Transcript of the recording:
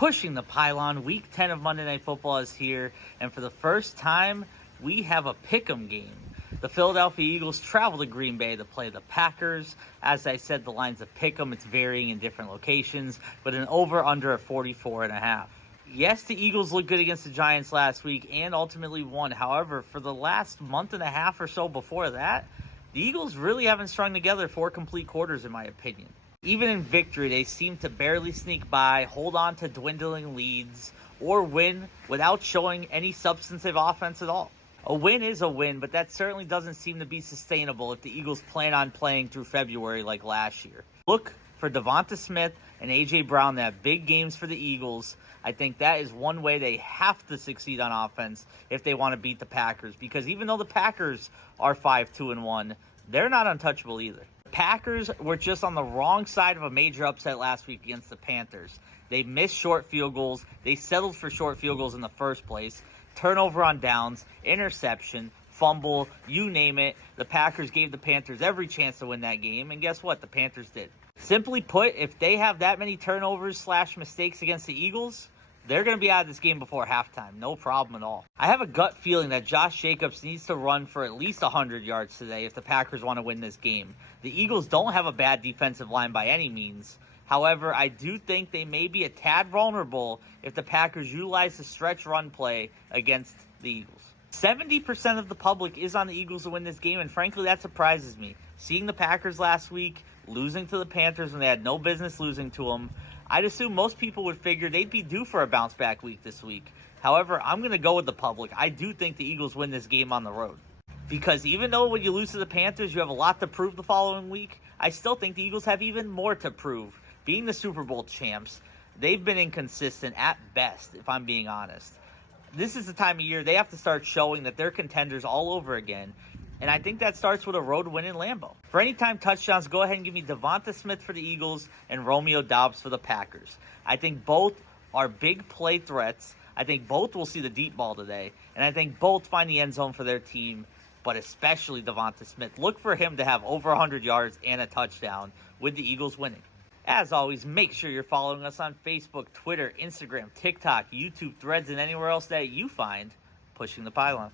Pushing the pylon, week 10 of Monday Night Football is here, and for the first time, we have a pick'em game. The Philadelphia Eagles travel to Green Bay to play the Packers. As I said, the line's a pick'em. It's varying in different locations, but an over-under of 44.5. Yes, the Eagles looked good against the Giants last week and ultimately won. However, for the last month and a half or so before that, the Eagles really haven't strung together 4 complete quarters, in my opinion. Even in victory, they seem to barely sneak by, hold on to dwindling leads, or win without showing any substantive offense at all. A win is a win, but that certainly doesn't seem to be sustainable if the Eagles plan on playing through February like last year. Look for Devonta Smith and A.J. Brown to have big games for the Eagles. I think that is one way they have to succeed on offense if they want to beat the Packers, because even though the Packers are 5-2-1, they're not untouchable either. Packers were just on the wrong side of a major upset last week against the Panthers. They missed short field goals. They settled for short field goals in the first place. Turnover on downs, interception, fumble, you name it. The Packers gave the Panthers every chance to win that game, and guess what? The Panthers did. Simply put, if they have that many turnovers / mistakes against the Eagles, they're going to be out of this game before halftime. No problem at all. I have a gut feeling that Josh Jacobs needs to run for at least 100 yards today if the Packers want to win this game. The Eagles don't have a bad defensive line by any means. However, I do think they may be a tad vulnerable if the Packers utilize the stretch run play against the Eagles. 70% of the public is on the Eagles to win this game, and frankly, that surprises me. Seeing the Packers last week, losing to the Panthers when they had no business losing to them, I'd assume most people would figure they'd be due for a bounce-back week this week. However, I'm going to go with the public. I do think the Eagles win this game on the road. Because even though when you lose to the Panthers, you have a lot to prove the following week, I still think the Eagles have even more to prove. Being the Super Bowl champs, they've been inconsistent at best, if I'm being honest. This is the time of year they have to start showing that they're contenders all over again. And I think that starts with a road win in Lambeau. For anytime touchdowns, go ahead and give me Devonta Smith for the Eagles and Romeo Doubs for the Packers. I think both are big play threats. I think both will see the deep ball today. And I think both find the end zone for their team, but especially Devonta Smith. Look for him to have over 100 yards and a touchdown with the Eagles winning. As always, make sure you're following us on Facebook, Twitter, Instagram, TikTok, YouTube, Threads, and anywhere else that you find Pushing the Pylon.